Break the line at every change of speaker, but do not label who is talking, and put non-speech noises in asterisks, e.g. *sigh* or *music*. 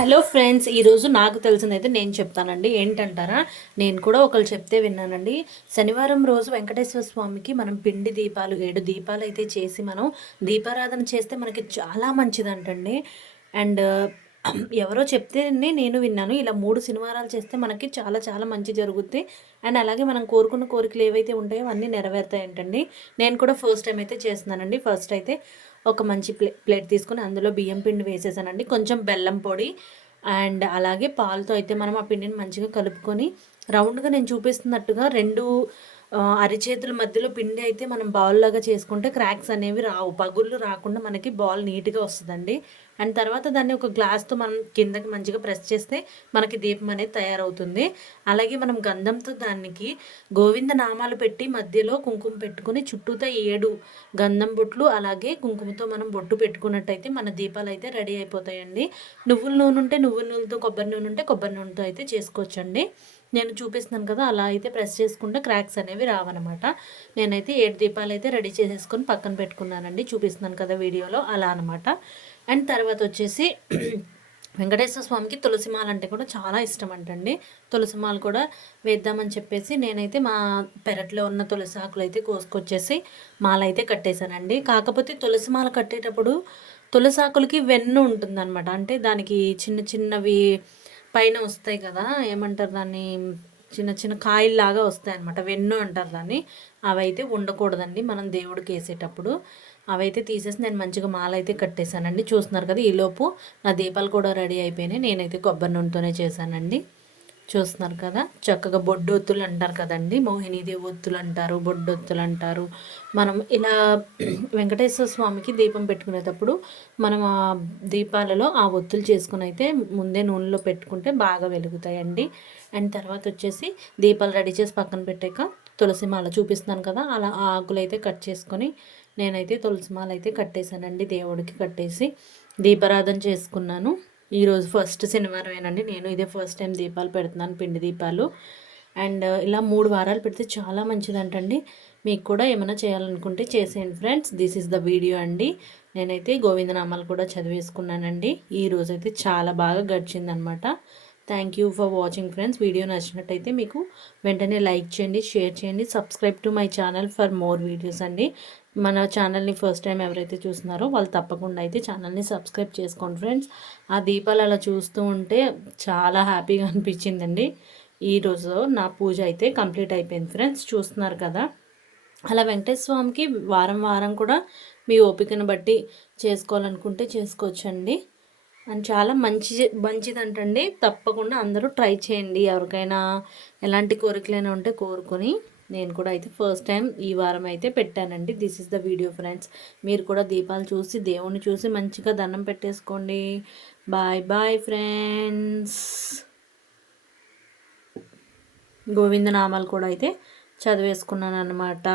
Hello friends ఈరోజు నాకు తెలిసిందైతే నేను చెప్తానండి. ఏంటంటారా? నేను కూడా ఒకరు చెప్తే విన్నానండి. శనివారం రోజు వెంకటేశ్వర స్వామికి మనం పిండి దీపాలు ఏడు దీపాలు అయితే చేసి మనం దీపారాధన చేస్తే మనకి చాలా మంచిదంటండి. అండ్ ఎవరో చెప్తేనే నేను విన్నాను. ఇలా మూడు సినిమాలు చేస్తే మనకి చాలా చాలా మంచి జరుగుద్ది. అండ్ అలాగే మనం కోరుకున్న కోరికలు ఏవైతే ఉంటాయో అన్నీ నెరవేరుతాయంటండి. నేను కూడా ఫస్ట్ టైం అయితే చేస్తున్నానండి. ఫస్ట్ అయితే ఒక మంచి ప్లే ప్లేట్ తీసుకొని అందులో బియ్యం పిండి వేసేసానండి. కొంచెం బెల్లం పొడి అండ్ అలాగే పాలతో అయితే మనం ఆ పిండిని మంచిగా కలుపుకొని రౌండ్గా నేను చూపిస్తున్నట్టుగా రెండు అరిచేతుల మధ్యలో పిండి అయితే మనం బౌల్ లాగా చేసుకుంటే క్రాక్స్ అనేవి రావు. పగుళ్ళు రాకుండా మనకి బాల్ నీట్గా వస్తుందండి. అండ్ తర్వాత దాన్ని ఒక గ్లాస్తో మనం కిందకి మంచిగా ప్రెస్ చేస్తే మనకి దీపం అనేది తయారవుతుంది. అలాగే మనం గంధంతో దానికి గోవింద నామాలు పెట్టి మధ్యలో కుంకుమ పెట్టుకుని చుట్టూతో ఏడు గంధం బొట్లు అలాగే కుంకుమతో మనం బొట్టు పెట్టుకున్నట్టయితే మన దీపాలు అయితే రెడీ అయిపోతాయండి. నువ్వుల నూనె ఉంటే నువ్వుల నూనెతో కొబ్బరి నూనె ఉంటే కొబ్బరి నూనెతో అయితే చేసుకోవచ్చండి. నేను చూపిస్తున్నాను కదా అలా అయితే ప్రెస్ చేసుకుంటే క్రాక్స్ అనేవి రావన్నమాట. నేనైతే ఏడు దీపాలు అయితే రెడీ చేసేసుకొని పక్కన పెట్టుకున్నానండి చూపిస్తున్నాను కదా వీడియోలో అలా అనమాట అండ్ తర్వాత వచ్చేసి *clears throat* వెంకటేశ్వర స్వామికి తులసిమాల అంటే కూడా చాలా ఇష్టం అంటండి. తులసిమాల కూడా వేద్దామని చెప్పేసి నేనైతే మా పెరట్లో ఉన్న తులసి ఆకులు అయితే కోసుకొచ్చేసి మాల అయితే కట్టేశానండి. కాకపోతే తులసిమాల కట్టేటప్పుడు తులసి ఆకులకి వెన్ను ఉంటుందన్నమాట. అంటే దానికి చిన్న చిన్నవి పైన వస్తాయి కదా ఏమంటారు దాన్ని? చిన్న చిన్న కాయల్లాగా వస్తాయి అనమాట వెన్ను అంటారు దాన్ని. అవైతే ఉండకూడదండి. మనం దేవుడికి వేసేటప్పుడు అవైతే తీసేసి నేను మంచిగా మాల అయితే కట్టేశానండి. చూస్తున్నారు కదా ఈలోపు నా దీపాలు కూడా రెడీ అయిపోయినాయి. నేనైతే కొబ్బరి నూనెతోనే చేశానండి. చూస్తున్నారు కదా? చక్కగా బొడ్డొత్తులు అంటారు కదండి. మోహినీదేవి ఒత్తులు అంటారు బొడ్డొత్తులు అంటారు. మనం ఇలా *clears throat* వెంకటేశ్వర స్వామికి దీపం పెట్టుకునేటప్పుడు మనం ఆ దీపాలలో ఆ ఒత్తులు చేసుకుని అయితే ముందే నూనెలో పెట్టుకుంటే బాగా వెలుగుతాయండి. అండ్ తర్వాత వచ్చేసి దీపాలు రెడీ చేసి పక్కన పెట్టాక తులసి మాల చూపిస్తున్నాను కదా? అలా ఆ ఆకులు అయితే కట్ చేసుకొని నేనైతే తులసి మాల అయితే కట్టేశానండి. దేవుడికి కట్టేసి దీపారాధన చేసుకున్నాను. ఈరోజు ఫస్ట్ శనివారమేనండి. నేను ఇదే ఫస్ట్ టైం దీపాలు పెడుతున్నాను పిండి దీపాలు. అండ్ ఇలా మూడు వారాలు పెడితే చాలా మంచిదంటండి. మీకు కూడా ఏమైనా చేయాలనుకుంటే చేసేయండి friends. This is the video అండి. నేనైతే గోవిందనామాలు కూడా చదివేసుకున్నానండి. ఈ రోజైతే అయితే చాలా బాగా గడిచిందనమాట. Thank you for watching friends video నచ్చినట్టయితే మీకు వెంటనే లైక్ చేయండి షేర్ చేయండి subscribe to my channel for more videos అండి. మన ఛానల్ని ఫస్ట్ టైం ఎవరైతే చూస్తున్నారో వాళ్ళు తప్పకుండా అయితే ఛానల్ని సబ్స్క్రైబ్ చేసుకోండి ఫ్రెండ్స్ ఆ దీపాలు అలా చూస్తూ ఉంటే చాలా హ్యాపీగా అనిపించిందండి. ఈరోజు నా పూజ అయితే కంప్లీట్ అయిపోయింది ఫ్రెండ్స్ చూస్తున్నారు కదా. అలా వెంకటేశ్వర స్వామికి వారం వారం కూడా మీ ఓపికను బట్టి చేసుకోవాలనుకుంటే చేసుకోవచ్చండి. అండ్ చాలా మంచి మంచిదంటండి. తప్పకుండా అందరూ ట్రై చేయండి. ఎవరికైనా ఎలాంటి కోరికలైనా ఉంటే కోరుకొని నేను కూడా అయితే ఫస్ట్ టైం ఈ వారం అయితే పెట్టానండి. This is the video friends మీరు కూడా దీపాలు చూసి దేవుణ్ణి చూసి మంచిగా దండం పెట్టేసుకోండి. బాయ్ బాయ్ ఫ్రెండ్స్ గోవింద నామాలు కూడా అయితే చదివేసుకున్నాను అన్నమాట